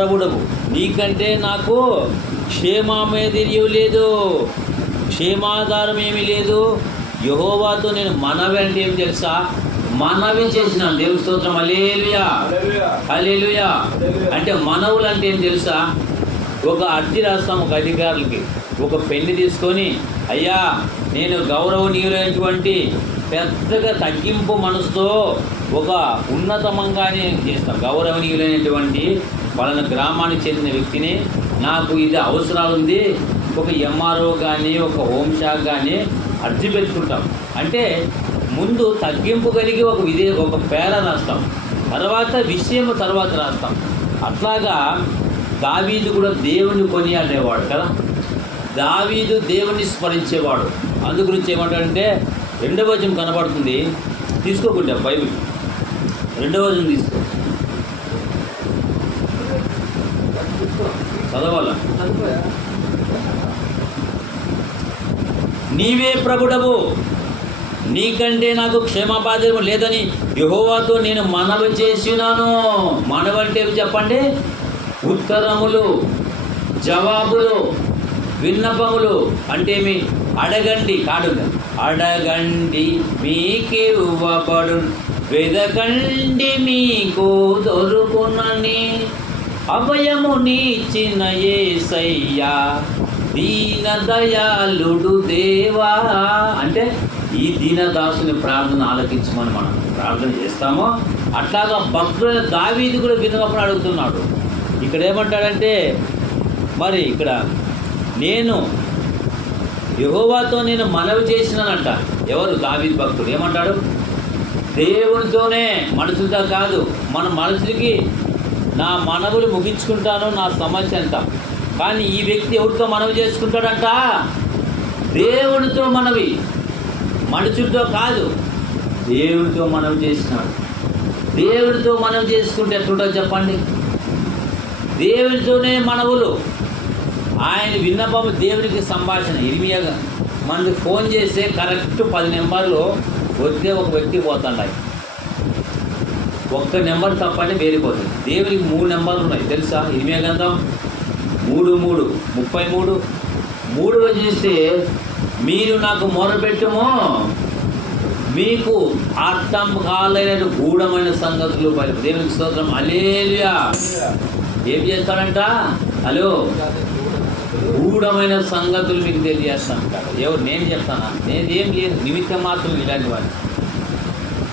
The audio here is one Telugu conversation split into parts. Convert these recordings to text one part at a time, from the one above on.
ప్రభుడవు, నీకంటే నాకు క్షేమమే తెలియలేదు, క్షేమాధారం ఏమీ లేదు. యెహోవాతో నేను మనవి అంటే ఏం తెలుసా? మనవి చేసినాను. దేవుని స్తోత్రం. హల్లెలూయా హల్లెలూయా. అంటే మనవులు అంటే ఏం తెలుసా? ఒక అర్జీ రాస్తాం ఒక అధికారులకి, ఒక పెన్ను తీసుకొని, అయ్యా నేను గౌరవనీయులైనటువంటి పెద్దగా తగ్గింపు మనసుతో ఒక ఉన్నతమంగానే చేస్తాం. గౌరవనీయులైనటువంటి వాళ్ళ గ్రామానికి చెందిన వ్యక్తిని, నాకు ఇది అవసరాలు ఉంది, ఒక ఎంఆర్ఓ కానీ ఒక హోంశాఖ కానీ అర్జీ పెట్టుకుంటాం. అంటే ముందు తగ్గింపు కలిగి ఒక పేర రాస్తాం, తర్వాత విషయం తర్వాత రాస్తాం. అట్లాగా దావీదు కూడా దేవుని కొనియాడేవాడు కదా. దావీదు దేవుని స్మరించేవాడు. అందు గురించి ఏమంటాడంటే 2వ వచనం కనబడుతుంది, తీసుకోకుండా బైబిల్ 2వ వచనం తీసుకో, చదవాలా? నీవే ప్రభుడవు, నీకంటే నాకు క్షేమబాధ్యము లేదని యెహోవాతో నేను మనవి చేసినాను. మనవి అంటే చెప్పండి, ఉత్తరములు, జవాబులు, విన్నపములు అంటే మీ అడగండి కాడు, అడగండి మీకివ్వబడు, వెదకండి మీకు దొరుకునని అభయము నీచిన యేసయ్యా దీన దయాళుడు దేవా. అంటే ఈ దీనదాసుని ప్రార్థన ఆలకించమని మనం ప్రార్థన చేస్తామో అట్లాగా భక్తుల దావీదు కూడా విన్నపం అడుగుతున్నాడు. ఇక్కడ ఏమంటాడంటే, మరి ఇక్కడ నేను యెహోవాతో నేను మనవి చేసినానంట. ఎవరు? దావీదు భక్తుడు. ఏమంటాడు? దేవునితోనే, మనుషులతో కాదు. మన మనుషులకి నా మనవులు ముగించుకుంటాను, నా సమస్య అంట. కానీ ఈ వ్యక్తి ఎవరితో మనవి చేసుకుంటాడంట? దేవునితో మనవి, మనుషులతో కాదు, దేవునితో మనవి చేసినాడు. దేవునితో మనవి చేసుకుంటే ఎట్లుంటుందో చెప్పండి? దేవునితోనే మనవులు. ఆయన విన్నపము దేవునికి సంభాషణ. ఇర్మియాగా మనకి ఫోన్ చేస్తే కరెక్ట్ 10 నెంబర్లు వస్తే ఒక వ్యక్తి పోతాడు. ఒక్క నెంబర్ తప్పని వేరిపోతుంది. దేవునికి 3 నెంబర్లు ఉన్నాయి తెలుసా? ఇర్మియా గ్రంథం 3:3 33 3వ చూస్తే, మీరు నాకు మొరపెట్టుము, మీకు అర్థం కాలేని గూఢమైన సంగతులు బయలు. దేవునికి స్తోత్రం. హల్లెలూయా. ఏం చేస్తాడంట? హలో, గూఢమైన సంగతులు మీకు తెలియజేస్తాను. ఎవరు? నేను చెప్తానా? నేను ఏం లేదు, నిమిత్తం మాత్రం ఇలాంటి వాడిని.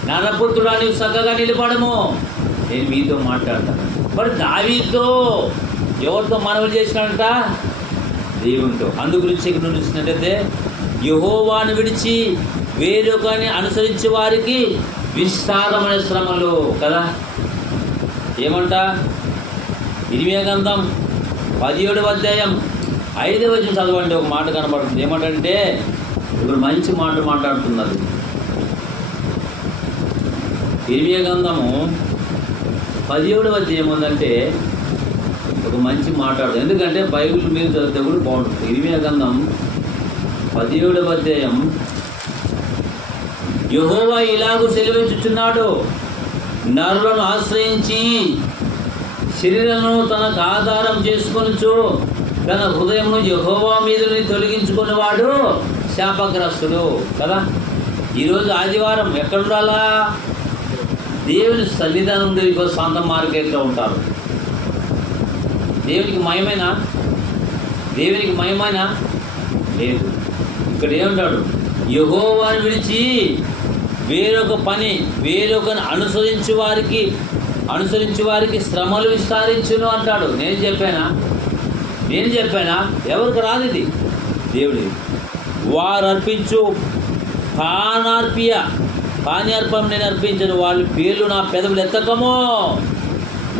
నరపుత్రుడా నీవు చక్కగా నిలబడము, నేను మీతో మాట్లాడతాను. మరి దావీదుతో ఎవరితో మనవి చేసినాడంట? దేవునితో. అందు గురించి ఇక్కడ చూసినట్టయితే, యెహోవాను విడిచి వేరొకని అనుసరించే వారికి విస్తారమైన శ్రమలు కదా. ఏమంట? ఇర్మియా గ్రంథం 17వ అధ్యాయం 5వ వచనం చదవండి. ఒక మాట కనబడుతుంది. ఏమంటే, ఇప్పుడు మంచి మాట మాట్లాడుతున్నారు. ఇర్మియా గ్రంథము 17వ అధ్యాయం ఏముందంటే ఒక మంచి మాట్లాడుతుంది. ఎందుకంటే బైబిల్ మీద చదివితే కూడా బాగుంటుంది. ఇర్మియా గ్రంథం 17వ అధ్యాయం, యెహోవా ఇలాగూ సెలవిచ్చుచున్నాడు, నరులను ఆశ్రయించి శరీరమును తనకు ఆధారం చేసుకొనుచు తన హృదయమును యెహోవా మీదని తొలగించుకునేవాడు శాపగ్రస్తుడు కదా. ఈరోజు ఆదివారం ఎక్కడ ఉండాలా? దేవుని సన్నిధానం దగ్గర సొంత మార్కెట్లో ఉంటారు. దేవునికి మయమైనా? దేవునికి మయమైనా లేదు. ఇక్కడ ఏమంటాడు? యెహోవాను విడిచి వేరొకని అనుసరించే వారికి శ్రమలు విస్తారించును అంటాడు. నేను చెప్పానా? ఎవరికి రాదు ఇది? దేవుడి. వారు అర్పించు పానార్పం నేను అర్పించను, వాళ్ళ పేర్లు నా పెదవులు ఎత్తకమో,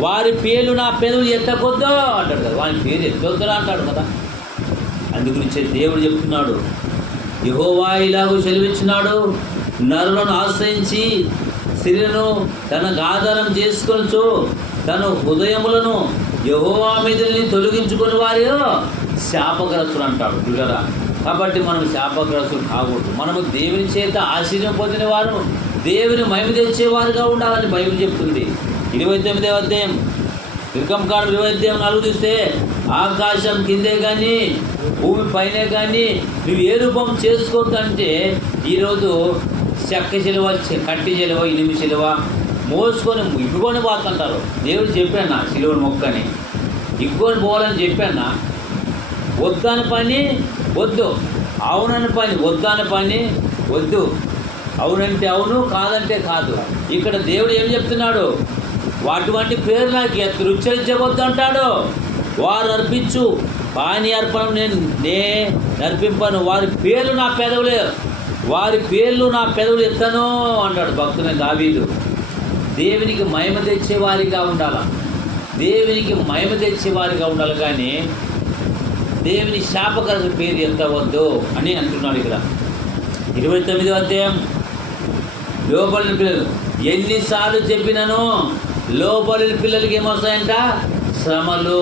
వారి పేర్లు నా పెదవులు ఎత్తకొద్దు అంటాడు కదా. వారి పేరు ఎత్తొద్దురా అంటాడు కదా. అందుగురించే దేవుడు చెప్తున్నాడు, యెహోవా ఇలాగూ సెలవిచ్చినాడు, నరులను ఆశ్రయించి శరీరను తనకు ఆధారం చేసుకొనుచు తన హృదయములను యెహోవా మీదని తొలగించుకుని వారు శాపగ్రస్తులు అంటాడు చూడరా. కాబట్టి మనం శాపగ్రస్తులు కాకూడదు. మనము దేవుని చేత ఆశీర్వాదం పొందిన వారు, దేవుని మహిమ తెచ్చేవారుగా ఉండాలని బైబిల్ చెప్తుంది. 29వ అధ్యాయం నిర్గమకాండం 20:4 చూస్తే ఆకాశం కిందే కానీ భూమి పైనే కానీ నువ్వు ఏ రూపం చేసుకోవద్దంటే ఈరోజు చెక్క చిలువ, కట్టి చిలువ, ఇనుము చిలువ మోసుకొని ఇగ్గుకొని పోతుంటారు. దేవుడు చెప్పాను సిలువను మొక్కని ఇగ్గుకొని పోవాలని చెప్పాను. వద్దని పని వద్దు, అవునని పని వద్దని పని వద్దు, అవునంటే అవును కాదంటే కాదు. ఇక్కడ దేవుడు ఏం చెప్తున్నాడు? వాటి పేరు నాకు ఎత్తులు ఉచ్చరించవద్దు అంటాడు. వారు అర్పించు పాని అర్పణ నే అర్పింపను, వారి పేర్లు నా పెదవులు ఎత్తను అంటాడు భక్తుని దావీదు. దేవునికి మహిమ తెచ్చేవారిగా ఉండాలి, దేవునికి మహిమ తెచ్చేవారిగా ఉండాలి, కానీ దేవుని శాపకర పేరు ఎత్తవద్దు అని అంటున్నాడు. ఇక్కడ 29వ అధ్యాయం లోపలిన పిల్లలు ఎన్నిసార్లు చెప్పినాను, లోపలిన పిల్లలకి ఏమొస్తాయంట? శ్రమలు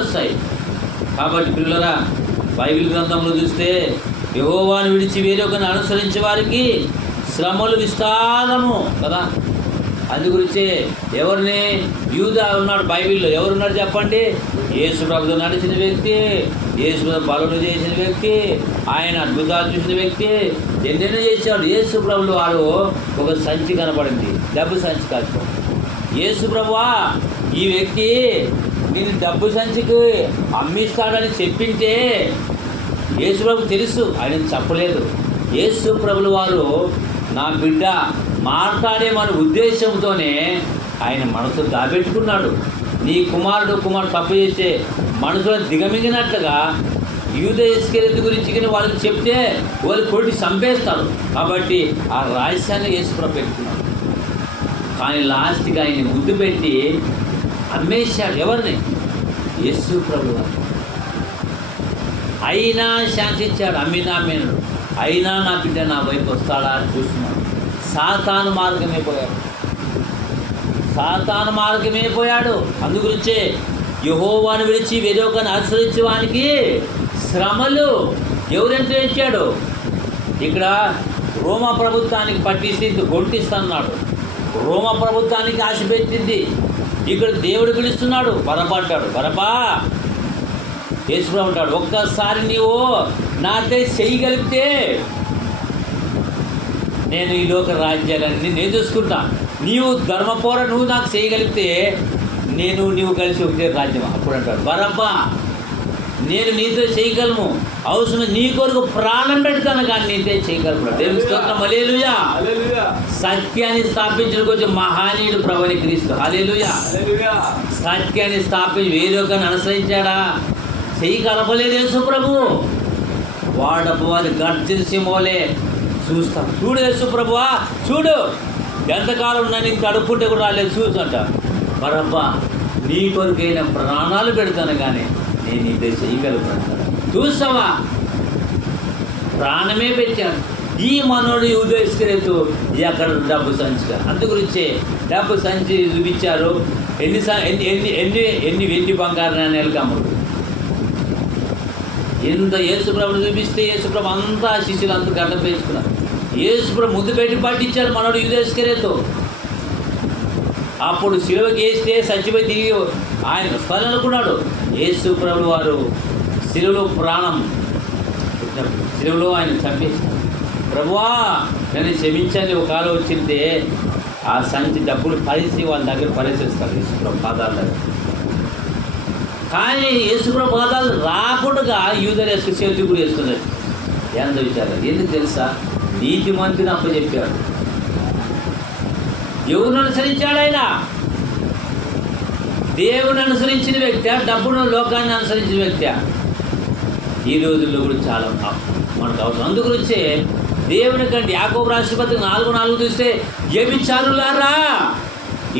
వస్తాయి. కాబట్టి పిల్లరా, బైబిల్ గ్రంథంలో చూస్తే యెహోవాను విడిచి వేరొకరిని అనుసరించే వారికి శ్రమలు విస్తారము కదా. అందు గురించే ఎవరిని యూదా ఉన్నాడు బైబిల్లో, ఎవరున్నాడు చెప్పండి? యేసు ప్రభుతో నడిచిన వ్యక్తి, యేసు బలులు చేసిన వ్యక్తి, ఆయన అద్భుతాలు చూసిన వ్యక్తి, ఎన్నెన్నో చేశాడు. యేసు ప్రభులు వాడు ఒక సంచి కనపడింది, డబ్బు సంచి కాదు. యేసు ప్రభువా ఈ వ్యక్తి నేను డబ్బు సంచికి అమ్మిస్తాడని చెప్పింటే యేసు ప్రభు తెలుసు, ఆయన చెప్పలేదు. యేసు ప్రభులు వారు నా బిడ్డ మాట్లాడేమని ఉద్దేశంతోనే ఆయన మనసు దాబెట్టుకున్నాడు. నీ కుమారుడు తప్పు చేసే మనసులో దిగమింగినట్లుగా యూదా ఇస్కరియోతు గురించి వాళ్ళకి చెప్తే వాళ్ళు కొట్టి చంపేస్తారు. కాబట్టి ఆ రహస్యాన్ని యేసుప్రభు పెట్టుకున్నాడు. కానీ లాస్ట్గా ఆయన ముద్దు పెట్టి అమ్మేశాడు. ఎవరిని? యేసు ప్రభు. అయినా శాంతించాడు, అమ్మినా అయినా నా బిడ్డ నా వైపు వస్తాడా అని చూస్తున్నాడు. సాతాను మార్గమే పోయాడు. అందుగురించే యెహోవాను విడిచి వేరొకరిని అనుసరించే వానికి శ్రమలు ఎవరెంతో ఇచ్చాడు. ఇక్కడ రోమా ప్రభుత్వానికి పట్టిస్తే గొంటిస్తున్నాడు. రోమా ప్రభుత్వానికి ఆశ పెట్టింది. ఇక్కడ దేవుడు పిలుస్తున్నాడు. బరపడ్డాడు. బరపా యేసుప్రభు ఉంటాడు, ఒక్కసారి నీవు నాతో చేయగలిగితే నేను ఈ లోక రాజ్యాలన్నీ నేను చూసుకుంటా. నీవు ధర్మపోర నువ్వు నాకు చేయగలిగితే నీవు కలిసి ఒకటే రాజ్యం. అప్పుడు అంటాడు, బరబ్బా నేను నీతో చేయగలను, అవసరం నీ కొరకు ప్రాణం పెడతాను కానీ నీతో చేయగలను. దేవుని స్తోత్రం. హల్లెలూయా. సత్యాన్ని స్థాపించిన కొంచెం మహానీయుడు ప్రభువైన క్రీస్తు. హల్లెలూయా. సత్యాన్ని స్థాపించి వేరొకరిని అనుసరించాడా? చెయ్యి కలపలేదు యేసు ప్రభు. వాడు గర్జన సింహోలే చూస్తాం. చూడు యేసు ప్రభువా, చూడు ఎంతకాలం నన్ను ఇంక అడుక్కుంటే కూడా రాలేదు చూసు అంట. మరబ్బా నీ కొరకైన ప్రాణాలు పెడతాను కానీ నేను నీతో చేయగలుగుతాను. చూస్తావా, ప్రాణమే పెట్టాను. ఈ మనోడు యూదా ఇస్కరియోతు ఎక్కడ డబ్బు సంచిగా. అందు గురించే డబ్బు సంచి చూపించారు. ఎన్ని వెండి బంగారు నాణ్యాలకు అమ్ముడు. ఎంత యేసుప్రభుని చూపిస్తే యేసుప్రభు అంతా శిష్యులు అంతా గడ్డ పేసుకున్నారు. యేసుప్రభు ముద్దు పెట్టి పట్టించాడు మనోడు యూదా ఇస్కరియోతు. అప్పుడు శిలువకి వేస్తే చచ్చిపోయి తిరిగి ఆయన వస్తాను అనుకున్నాడు. యేసుప్రభులు వారు శిలువలో ఆయన చంపేశారు. ప్రభువా నన్ను క్షమించని ఒక కాలం వచ్చింటే ఆ సంచి డబ్బులు పరిచి వాళ్ళ దగ్గర పరిచేస్తారు యేసుప్రభు పాదాల దగ్గర. కానీ యేసుప్రభు పాదాలు రాకుండా యూదా చేతి కూడా వేసుకున్నారు. ఎంత విచారం. ఎందుకు తెలుసా? నీతి మంత్రిని అప్పచెప్పాడు. ఎవరిని అనుసరించాడు ఆయన? దేవుని అనుసరించిన వ్యక్తి, డబ్బును లోకాన్ని అనుసరించిన వ్యక్తి. ఈ రోజుల్లో కూడా చాలా మనకు అవసరం. అందుగురించే దేవుని కంటే యాకోబు రాష్ట్రపతి 4:4 చూస్తే వ్యభిచారులారా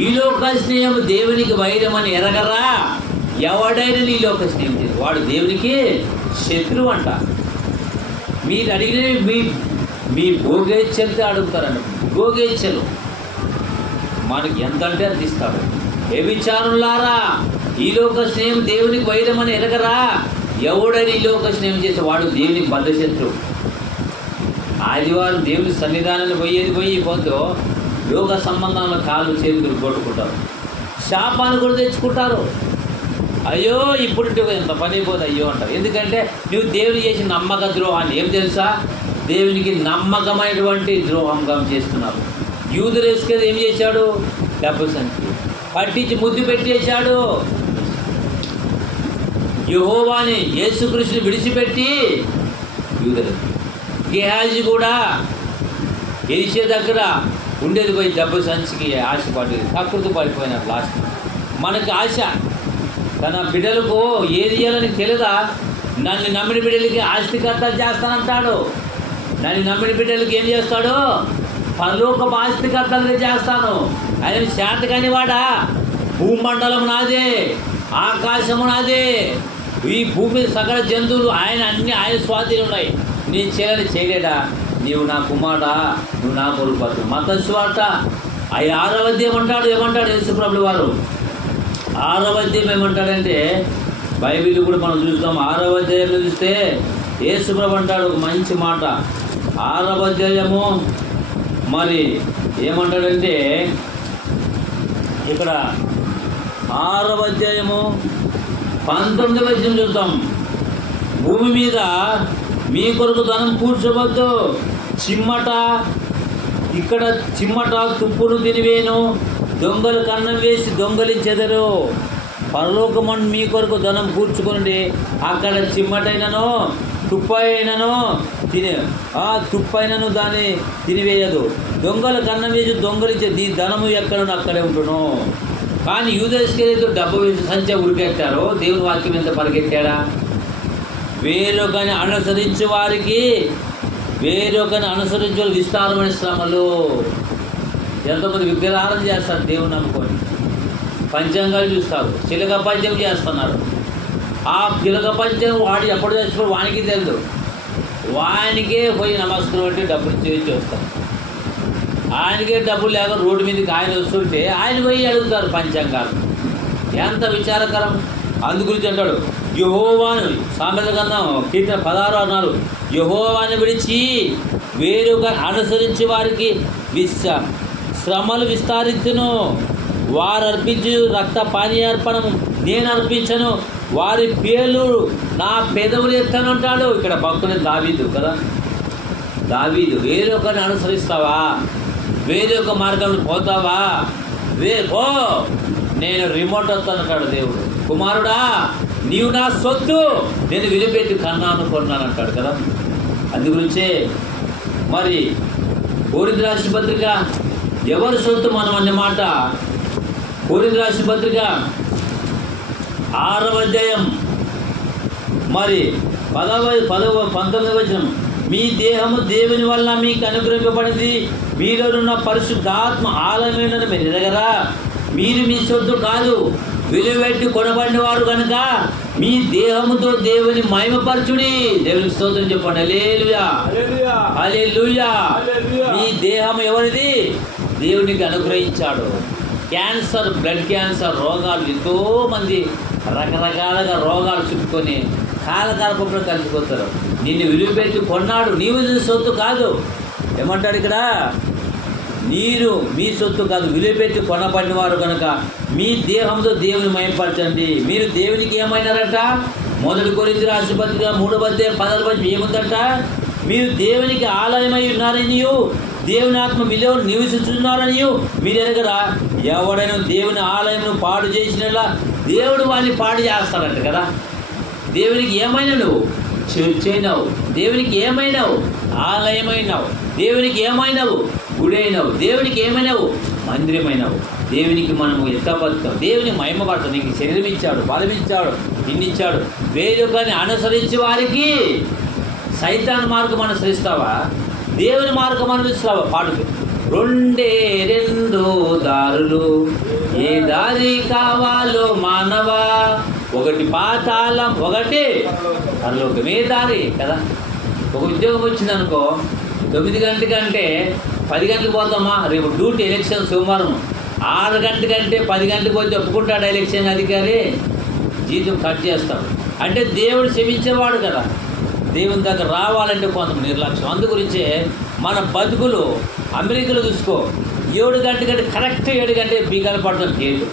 ఈ లోక స్నేహం దేవునికి వైరమని ఎరగరా, ఎవడైనా ఈ లోక స్నేహం చేయదు వాడు దేవునికి శత్రువు అంట. మీరు అడిగినవి మీ భోగేచ్ఛలతో అడుగుతారండి. భోగేచ్ఛలు మనకి ఎంత అంటే అంత ఇస్తాడు. వ్యభిచారులారా ఈ లోక స్నేహం దేవునికి వైరమని ఎరగరా, ఎవడైనా ఈ లోక స్నేహం చేసే వాడు దేవునికి బద్ధశత్రువు. ఆదివారం దేవుని సన్నిధానాన్ని పోయి పొందో లోక సంబంధాల కాళ్ళు చేతులు కొట్టుకుంటారు. శాపాన్ని కూడా తెచ్చుకుంటారు. అయ్యో ఇప్పుడు ఎంత పని అయిపోతుంది అయ్యో అంటారు. ఎందుకంటే నువ్వు దేవుని చేసిన నమ్మక ద్రోహాన్ని ఏం తెలుసా, దేవునికి నమ్మకమైనటువంటి ద్రోహంగా చేస్తున్నారు. యూదులు వేసుకేది ఏం చేశాడు, డబ్బు సంచి పట్టించి ముద్దు పెట్టేశాడు. యెహోవాని యేసుక్రీస్తుని విడిచిపెట్టి యూదులు గెహాజీ కూడా ఎలిషే దగ్గర ఉండేది పోయి డబ్బు సంచికి ఆశపడి కకృతి పడిపోయినారు. లాస్ట్ మనకి ఆశ, తన బిడ్డలకు ఏది చేయాలని తెలియదా, నన్ను నమ్మిన బిడ్డలకి ఆస్తికర్త చేస్తానంటాడు. నన్ను నమ్మిన బిడ్డలకి ఏం చేస్తాడు, పరలోకపు ఆస్తికర్తలుగా చేస్తాను. ఆయన శాతకాని వాడా, భూమండలం నాదే, ఆకాశము నాదే, ఈ భూమి సకల జంతువులు ఆయన అన్ని ఆయన స్వాధీనం ఉన్నాయి. నీ చేయలేడా, నీవు నా కుమారుడా, నువ్వు నా కొడుకు. మతస్వార్త 6వ అధ్యాయం ఏమంటాడు యేసుప్రభుల వారు 6వ అధ్యాయం ఏమంటాడంటే, బైబిల్ కూడా మనం చూస్తాం. 6వ అధ్యాయంలో చూస్తే యేసుప్రభు అంటాడు ఒక మంచి మాట. 6వ అధ్యాయము మరి ఏమంటాడంటే, ఇక్కడ 6వ అధ్యాయము 19వ వచనం చూద్దాం. భూమి మీద మీ కొరకు ధనం కూర్చోవద్దు, చిమ్మట తుప్పును తినివేను, దొంగలు కన్నం వేసి దొంగలించెదరు. పరలోకమందు మీ కొరకు ధనం కూర్చుకోండి, అక్కడ చిమ్మటైనను తుప్పైనను తుప్పైనను దాన్ని తినివేయదు. దొంగలు కన్నం వేసి దొంగలించేది ధనము ఎక్కడో అక్కడే ఉంటును. కానీ యూదేసుకెళ్ళి డబ్బు వేసి సంచ ఉరికెట్టారో దేవుని వాక్యం ఎంత పరిగెట్టాడా. వేరొకని అనుసరించే వారికి విస్తారమైన శ్రమలు. ఎంతమంది విగ్రహారం చేస్తారు దేవుని నమ్ముకొని, పంచాంగాలు చూస్తారు, చిలక పంచం చేస్తున్నారు. ఆ చిలక పంచం వాడు ఎప్పుడు తెచ్చుకోడు వానికి తెలియదు. వానికే పోయి నమస్కారం అంటే డబ్బులు చేసి వస్తారు. ఆయనకే డబ్బులు లేక రోడ్డు మీదకి ఆయన వస్తుంటే ఆయన పోయి అడుగుతారు పంచాంగాలు. ఎంత విచారకరం. అందుగురించి అంటాడు, యెహోవాను సామెతల గ్రంథం కీర్తన 16:4, యెహోవాను విడిచి వేరొక అనుసరించి వారికి శ్రమలు విస్తారించును. వారు అర్పించు రక్త పానీయార్పణము నేను అర్పించను, వారి పేర్లు నా పెదవులు ఎత్తనంటాడు. ఇక్కడ భక్తుని దావీదు కదా, దావీదు వేరొకరిని అనుసరిస్తావా, వేరొక మార్గంలో పోతావా, పో, నేను రిమోట్ వస్తానంటాడు దేవుడు. కుమారుడా నీవు నా సొత్తు, నేను విలుపెట్టి కన్నాను కొన్నాను అంటాడు కదా. అందుగురించే మరి కొరింథీ రాసిన పత్రిక ఎవరి సొత్తు మనం అన్నమాట. కొరింథీ రాసిన పత్రిక 6వ అధ్యాయం మరి 19వ వచనం, మీ దేహము దేవుని వల్ల మీకు అనుగ్రహింపబడింది, మీలోనున్న పరిశుద్ధాత్మ ఆలయమైనది మీరు ఎరగరా. మీరు మీ సొత్తు కాదు, విలువెట్టి కొనబడిన వారు కనుక మీ దేహముతో దేవుని మహిమపరచుడి. దేవునికి స్తోత్రం చెప్పండి. హల్లెలూయా, హల్లెలూయా. మీ దేహం ఎవరిది, దేవునికి అనుగ్రహించాడు. క్యాన్సర్, బ్లడ్ క్యాన్సర్ రోగాలు, ఎంతోమంది రకరకాలుగా రోగాలు చుట్టుకొని కాలకాలపంలో కలిసిపోతారు. నిన్ను విలువపెట్టి కొన్నాడు, నీవు సొత్తు కాదు. ఏమంటాడు ఇక్కడ, మీరు మీ సొత్తు కాదు, విలువపెట్టి కొనబడిన వారు కనుక మీ దేహంతో దేవుని మహిమపరచండి. మీరు దేవునికి ఏమైనారట, 1 కొరింథీ రాసిన పత్రిక 3వ అధ్యాయం 10వ వచనం ఏముందంట, మీరు దేవునికి ఆలయమై ఉన్నారనియు దేవుని ఆత్మ మీలో నివసిస్తున్నారనియు మీరు ఎరగరా. ఎవడైనా దేవుని ఆలయంను పాడు చేసినలా దేవుడు వాడిని పాడు చేస్తాడంట కదా. దేవునికి ఏమైనా నువ్వు చర్చ్ అయినావు, దేవునికి ఏమైనావు ఆలయమైనావు, దేవునికి ఏమైనావు గుడి అయినావు, దేవునికి ఏమైనావు మందిరమైనావు. దేవునికి మనము ఎత్తపడతాం, దేవుని మహిమపడతాం. నీకు శరీరం ఇచ్చాడు, బలం ఇచ్చాడు, ఇన్నిచ్చాడు. వేరొకరిని అనుసరించి వారికి సైతాన్ మార్గం అనుసరిస్తావా, దేవుని మార్గం అనుసరిస్తావా? పాడుకు 2 దారులు, ఏ దారి కావాలో మానవా, ఒకటి పాతాళం, ఒకటి పరలోకమే దారి కదా. ఒక ఉద్యోగం వచ్చిందనుకో, 9 గంటలకంటే 10 గంటలకు పోతామా, రేపు డ్యూటీ ఎలక్షన్ సోమవారం 6 గంటలకంటే 10 గంటలకు పోతే ఒప్పుకుంటాడు ఎలక్షన్ అధికారి, జీతం కట్ చేస్తాడు. అంటే దేవుడు క్షమించేవాడు కదా. దేవుని దగ్గర రావాలంటే కొంత నిర్లక్ష్యం. అందుగురించే మన బతుకులు అమెరికాలో చూసుకో, 7 గంటల కంటే కరెక్ట్ 7 గంటలు బీగాలు పడతాం గేటు.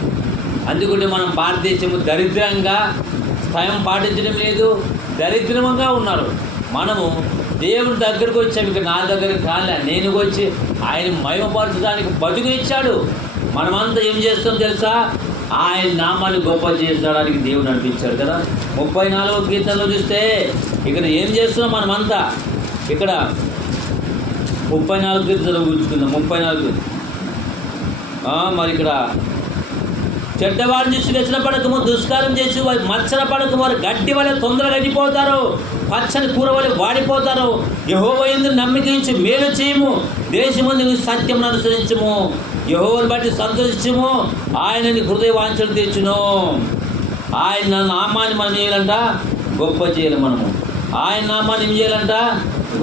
అందుకుంటే మనం భారతదేశము దరిద్రంగా స్వయం పాటించడం లేదు, దరిద్రంగా ఉన్నారు. మనము దేవుని దగ్గరకు వచ్చాము. ఇక నా దగ్గరకు కాలే, నేను వచ్చి ఆయన మహిమపరచడానికి బతుకు ఇచ్చాడు. మనమంతా ఏం చేస్తాం తెలుసా? ఆయన నామాన్ని గొప్ప చేయడానికి దేవుడు నడిపించాడు కదా. 34వ కీర్తనలో చూస్తే ఇక్కడ ఏం చేస్తున్నాం మనమంతా? ఇక్కడ 34 కీర్తనలు కూర్చుకుందాం. 34 మరి ఇక్కడ చెడ్డవారిని చూసి వ్యసన పడకము, దుష్కారం చేసి వారి మత్సర పడకము, వారు గడ్డి వల్ల తొందరగా గడిపోతారు, పచ్చని కూర వల్ల వాడిపోతారు. యెహోవా యందు నమ్మిక ఉంచి మేలు చేయము, దేశమందు నీ సత్యమును అనుసరించము, యెహోవాను బట్టి సంతోషించము, ఆయనని హృదయ వాంఛలు తీర్చును. ఆయన నామాన్ని మనం చేయాలంట గొప్ప చేయాలి. మనము ఆయన నామాన్ని ఏం చేయాలంట?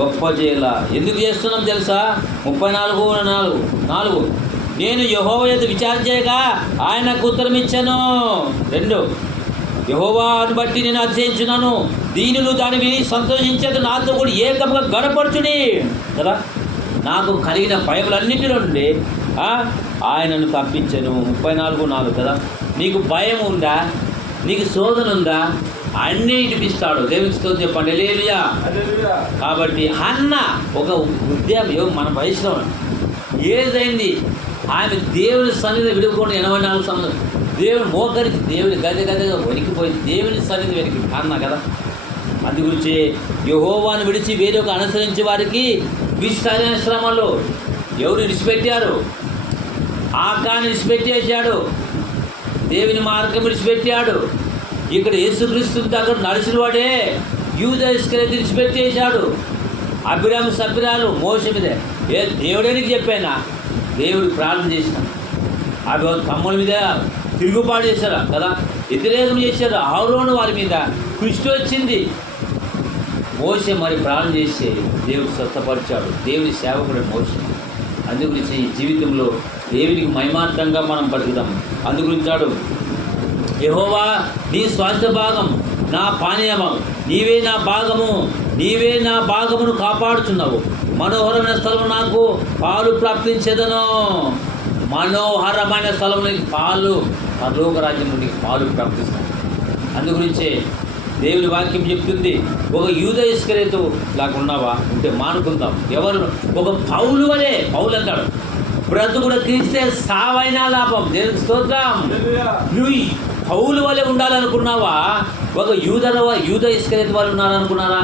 గొప్ప చేయాల. ఎందుకు చేస్తున్నాం తెలుసా? 34:4 నేను యెహోవా యందు విచారణ చేయగా ఆయన నాకు ఉత్తరం ఇచ్చాను. 2 యెహోవాను బట్టి నేను అతిశయించున్నాను, దీనులు దానివి సంతోషించేది నాతో కూడా ఏకంగా గనపరచుడి కదా. నాకు కలిగిన భయములన్నింటిలో నుండి ఆయనను తప్పించాను. 34:4 కదా. నీకు భయం ఉందా? నీకు శోధన ఉందా? అన్నీ ఇడిపిస్తాడు. దేవునికి స్తోత్రం చెప్పండి. హల్లెలూయా. కాబట్టి అన్న ఒక ఉద్యమం మన వయసులో ఏదైంది, ఆమె దేవుని సన్నిధి విడుకోండి 84 సంవత్సరం దేవుని మోకరికి దేవుని గదగా వణికిపోయి దేవుని సన్నిధి వెనక్కి అన్నా కదా. అందు గురించి యెహోవాను విడిచి వేరొక అనుసరించే వారికి విస్తారైన శ్రమలు ఎవరు విడిచిపెట్టారు? ఆకాన్ని విడిచిపెట్టేశాడు, దేవుని మార్గం విడిచిపెట్టాడు. ఇక్కడ యేసుక్రీస్తు దగ్గర నడిచిన వాడే యూదా ఇస్కరియోతు విడిచిపెట్టేశాడు. అభిరామ సభ్యురాలు మోషే మీద దేవుడానికి చెప్పానా? దేవుడికి ప్రార్థన చేసిన అవి తమ్ముల మీద తిరుగుబాటు చేశారు కదా, వ్యతిరేకం చేశారు. అహరోను వారి మీద కృష్టి వచ్చింది. మోషే మరి ప్రార్థన చేసి దేవుడు స్వస్థపరిచాడు. దేవుని సేవకుడు మోషే. అందుగురించి ఈ జీవితంలో దేవునికి మహిమార్థంగా మనం బతుకుదాం. అందుగురించాడు యెహోవా నీ స్వాస్థ్య భాగం, నా పానీయము, నీవే నా భాగము, నీవే నా భాగమును కాపాడుచున్నావు. మనోహరమైన స్థలము నాకు పాలు ప్రాప్తించేదను. మనోహరమైన స్థలం నీకు పాలు, పరలోక రాజ్యం నుండి పాలు ప్రాప్తిస్తాను. అందుగురించే దేవుని వాక్యం చెప్తుంది, ఒక యూదా ఇస్కరియోతు లాగా ఉన్నావా ఉంటే మానుకుందాం. ఎవరు? ఒక పౌలు వలే. పౌలు అంటాడు బ్రతుకుడు క్రీస్తే సావైనా లాభం. దేవునికి స్తోత్రం. నువ్వు పౌలు వలె ఉండాలనుకున్నావా? ఒక యూదా ఇస్కరియోతు వాళ్ళు ఉన్నారనుకున్నారా?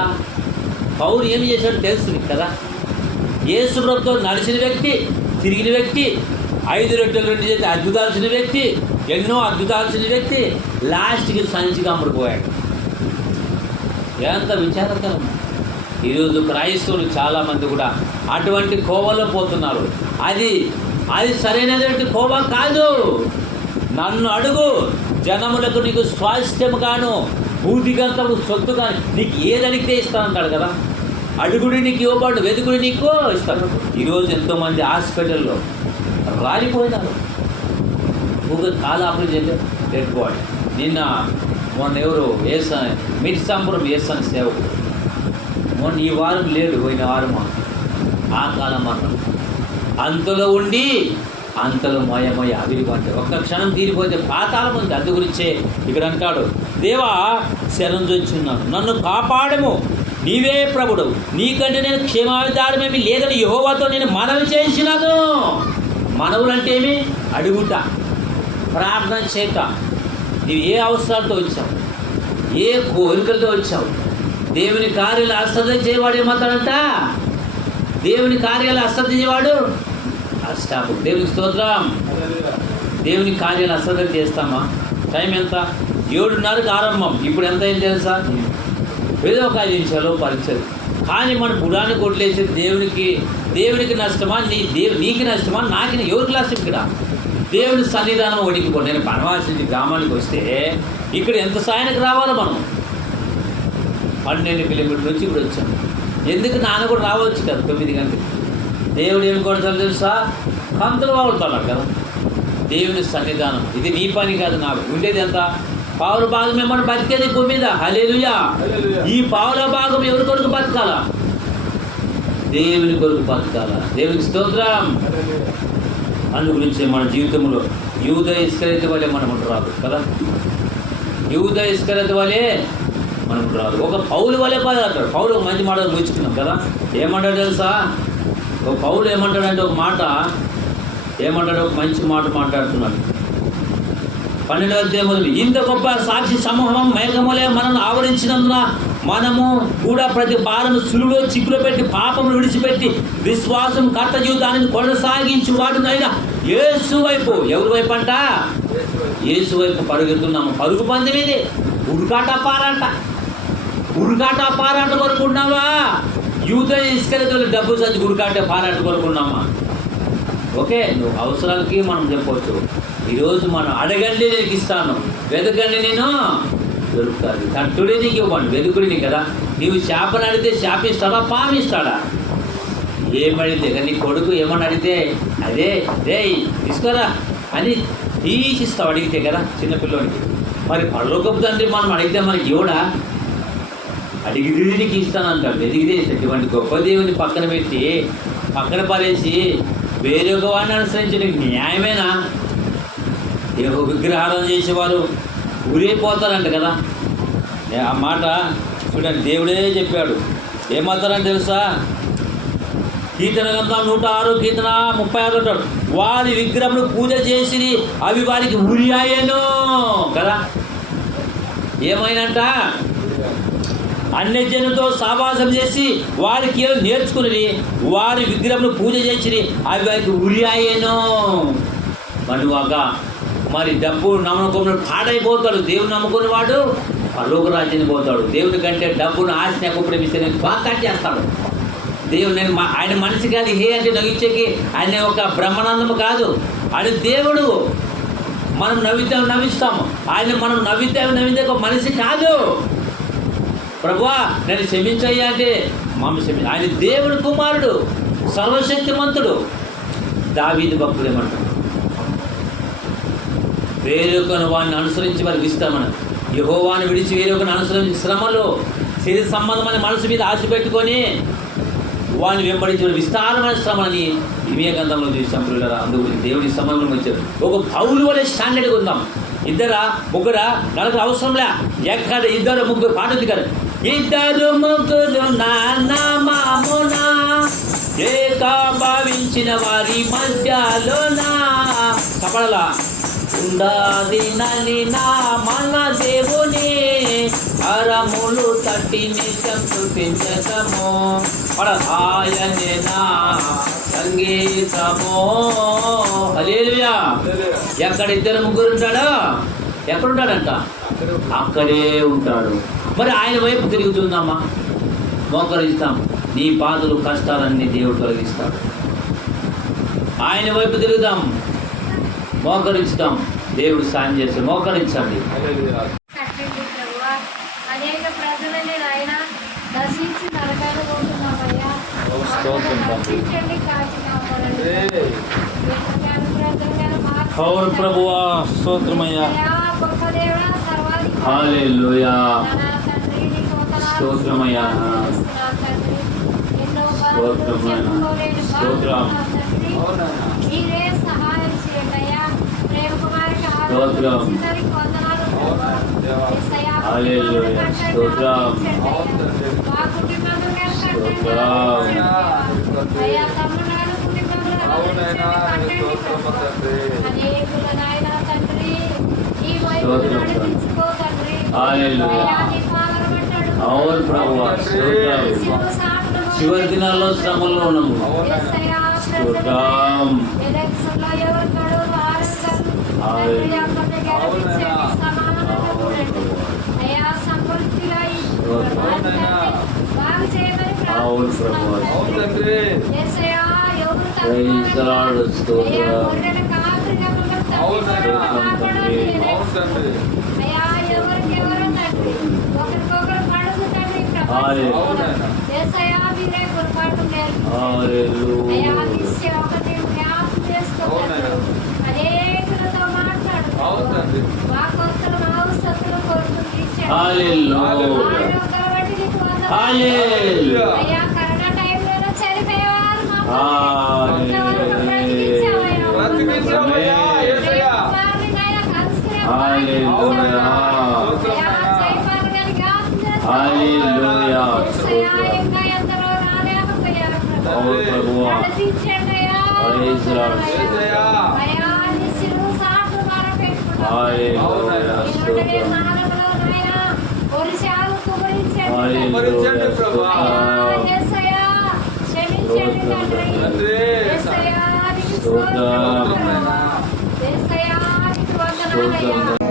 పౌలు ఏం చేశాడు తెలుసు నీకు కదా. యేసు ప్రభుతో నడిచిన వ్యక్తి, తిరిగిన వ్యక్తి, 5 రొట్టెలు 2 చేతి అద్భుతాల్సిన వ్యక్తి, ఎన్నో అద్భుతాల్సిన వ్యక్తి, లాస్ట్కి సంచిగా అమ్ముడుపోయాడు. ఎంత విచారకరం. ఈరోజు క్రైస్తవులు చాలామంది కూడా అటువంటి కోవలో పోతున్నారు. అది సరైనటువంటి కోవ కాదు. నన్ను అడుగు, జనములకు నీకు స్వాస్థ్యము గాను భూతిగంతము సొత్తు కానీ నీకు ఏదడిగితే ఇస్తానంటాడు కదా. అడుగుడి నీకు ఇవ్వబడు, వెతుకుడి నీకు ఇస్తాడు. ఈరోజు ఎంతోమంది హాస్పిటల్లో రాలిపోయినారు. కాలు ఆపరేషన్ డెడ్ బాడీ. మొన్న ఎవరు మిట్సాంపురం వేసాను సేవకుడు మొన్న ఈ వారం లేడు, పోయిన వారం ఆ కాలం మరణం. అంతలో ఉండి అంతలో మయమయ అవిరిపంటే ఒక్క క్షణం తీరిపోతే పాతాళం ఉంది. అందు గురించే ఇక్కడ అంటాడు, దేవా శరణు చొచ్చున్నాను, నన్ను కాపాడము, నీవే ప్రభుడు, నీకంటే నేను క్షేమావిధారమేమి లేదని యెహోవాతో నేను మనవి చేసినాను. మనవులంటే ఏమి? అడుగుట, ప్రార్థన చేత. నీవు ఏ అవసరాలతో వచ్చావు, ఏ కోరికలతో వచ్చావు? దేవుని కార్యాలు అశ్రద్ధ చేయవాడు ఏమవుతాడంట? దేవుని కార్యాలు అశ్రద్ధ చేయవాడు అష్టాపు. దేవునికి స్తోత్రం. దేవుని కార్యాలు అశ్రద్ధ చేస్తామా? టైం ఎంత? 7:30కి ఆరంభం. ఇప్పుడు ఎంత ఏం తెలుసా? ఏదో ఒక 5 నిమిషాలు పరీక్షలు. కానీ మన బుడాన్ని కొట్లేసి దేవునికి నష్టమా? నీకు నష్టమా? నాకు ఎవరికి నష్టం? ఇక్కడ దేవుని సన్నిధానం వడికిపోయి నేను బనవాసి గ్రామానికి వస్తే ఇక్కడ ఎంత సాయానికి రావాలో మనం 12 కిలోమీటర్ల నుంచి ఇప్పుడు వచ్చాం. ఎందుకు నాన్న కూడా రావచ్చు కదా 9 గంటలకు. దేవుడు ఏమి కొడతాడు తెలుసా? కంతులు వాడుతున్నాడు కదా. దేవుని సన్నిధానం ఇది నీ పని కాదు, నాకు ఉండేది ఎంత? పావుల భాగం ఏమన్నా బతికేది భూమి మీద. హల్లెలూయా. ఈ పావుల భాగం ఎవరి కొరకు బతకాలా? దేవుని కొరకు బతకాలా. దేవునికి స్తోత్రం. అందు గురించి మన జీవితంలో యూదా ఇస్కరియోతు వలె మనం రాదు కదా, యూదా ఇస్కరియోతు వలె మనం రాదు. ఒక పౌలు వలె పదార్థాడు. పౌలు ఒక మంచి మాట ముగించుకున్నాం కదా, ఏమంటాడు తెలుసా? ఒక పౌలు ఏమంటాడంటే ఒక మాట ఏమంటాడు, ఒక మంచి మాట మాట్లాడుతున్నాడు. 12వ అధ్యాయం, ఇంత గొప్ప సాక్షి సమూహం మేఘములే మనల్ని ఆవరించినందున మనము కూడా ప్రతి భారము సులువులో చిక్కులో పెట్టి పాపమును విడిచిపెట్టి విశ్వాసం కర్త జీవితాన్ని కొనసాగించు వాడునైనా యేసు వైపు, ఎవరి వైపు అంట? యేసు వైపు పరుగుతున్నాము. పరుగు పందెం ఇది, ఉరుకాట పారాట కొనుక్కున్నావా? యూదా ఇస్కరియోతు డబ్బు సంచి ఉరుకాట పారాట కొనుక్కున్నామా? ఓకే, నువ్వు అవసరాలకి మనం చెప్పవచ్చు. ఈరోజు మనం అడగండి నేను ఇస్తాను, వెతకండి నేను దొరుకుతుంది, తట్టుడే నీకు ఇవ్వండి, వెతుకుడిని కదా. నీవు చేపను అడిగితే చేపిస్తాడా, పాము ఇస్తాడా? ఏమడిగితే నీ కొడుకు ఏమని అడిగితే అదే రే తీసుకోరా అని తీసిస్తావు అడిగితే కదా చిన్నపిల్లోనికి. మరి పరలోకపు తండ్రి మనం అడిగితే మనకి ఇవ్వడా? అడిగితే నీకు ఇస్తానంటాడు, వెతికితే ఇస్తాడు. ఇటువంటి గొప్ప దేవుని పక్కన పెట్టి పక్కన పడేసి వేరొక వాడిని అనుసరించడానికి న్యాయమేనా? ఏవో విగ్రహాలను చేసేవారు ఊరైపోతారంట కదా. ఆ మాట చూడండి, దేవుడే చెప్పాడు. ఏమవుతారని తెలుసా? కీర్తన గ్రంథం 106 కీర్తన 36 అంటాడు, వారి విగ్రహములు పూజ చేసి అవి వారికి ఉరి అయ్యేను కదా. ఏమైనంట? అన్యజనులతో సావాసం చేసి వారికి ఏదో నేర్చుకుని వారి విగ్రహములు పూజ చేసి అవి వారికి ఉరి అయ్యేను. మనువాక మరి డబ్బు నమ్మకం పాడైపోతాడు. దేవుని నమ్ముకుని వాడు పరలోక రాజ్యానికి పోతాడు. దేవుని కంటే డబ్బును ఆశని ఎక్కువ ప్రేమిస్తే బాగా కట్ చేస్తాడు. దేవుడు నేను ఆయన మనిషి కాదు, హే అంటే నవ్వించేకి ఆయన ఒక బ్రహ్మానందము కాదు, ఆయన దేవుడు. మనం నవ్విస్తాము ఆయన, మనం నవ్వితే ఒక మనిషి కాదు. ప్రభువా నేను క్షమించయ్యా అంటే ఆయన దేవుడు కుమారుడు, సర్వశక్తిమంతుడు. దావీదు భక్తులు ఏమంటారు? వేరొకను వాడిని అనుసరించి వారికి ఇస్తామని, యెహోవాను విడిచి వేరొకను అనుసరించి శ్రమలో శరీర సంబంధమైన మనసు మీద ఆశ పెట్టుకొని వాడిని వెంబడించిన విస్తారమైన శ్రమని ఇమే గ్రంథంలో చూసాం పిల్లరా. అందుకు దేవుడి సమయంలో వచ్చారు. ఒక పౌలు వలె స్టాండర్డ్గా ఉందాం. ముగ్గురా నలుగురు అవసరంలే, ఎక్కడ 2-3 పాట దిగారు. 2-3 నామమున ఏకీభవించిన వారి మధ్యలోనా కపడలా ఉండాదినని నా మన దేవుని అరములు తట్టి నిత్యం చూపించటము ఆయనే నా సంగీతము. హల్లెలూయా. ఎక్కడ 2-3 ఉంటాడో ఎక్కడుంటాడంట? అక్కడే ఉంటాడు. మరి ఆయన వైపు తిరుగుతుందమ్మా, మోకరిస్తాం. నీ బాధలు కష్టాలన్నీ దేవుడు తొలగిస్తాడు. ఆయన వైపు తిరుగుదాం, మోకరించుతాం, దేవుడు సాయం చేస్తాడు. మోకరించండి. అనేక ప్రజలని ఆయన దర్శించి నరకాలు పోతున్నామయ్యా. అవును ప్రభువా, స్తోత్రమయ్యా. హల్లెలూయా, స్తోత్రమయ్యా, స్తోత్రం. మీరే సహాయం చేయండి. ప్రేమ కుమారి స్తోత్రం. హల్లెలూయా, స్తోత్రం. మా కుటుంబంలో స్తోత్రం. అవును ప్రభువా, స్తోత్రం. చివరి దినాల్లో శ్రమల్లో ఉన్నాము. స్తోత్రం. అవును ప్రభువా, అవును ప్రభువా. నడిపించండి అయ్యా. Praise the Lord. అయ్యా, నీ సిలువ సాటు భారం పెట్టుకుంటాం. హల్లెలూయా. ఈ నుండి మానవులు నాయనా, ఒరిశాలు కుమరించండి. హల్లెలూయా. అయ్యా, యేసయ్యా, క్షమించండి తండ్రి. యేసయ్యా, నీకు స్తోత్రం. యేసయ్యా, నీకు వందనాలయ్యా.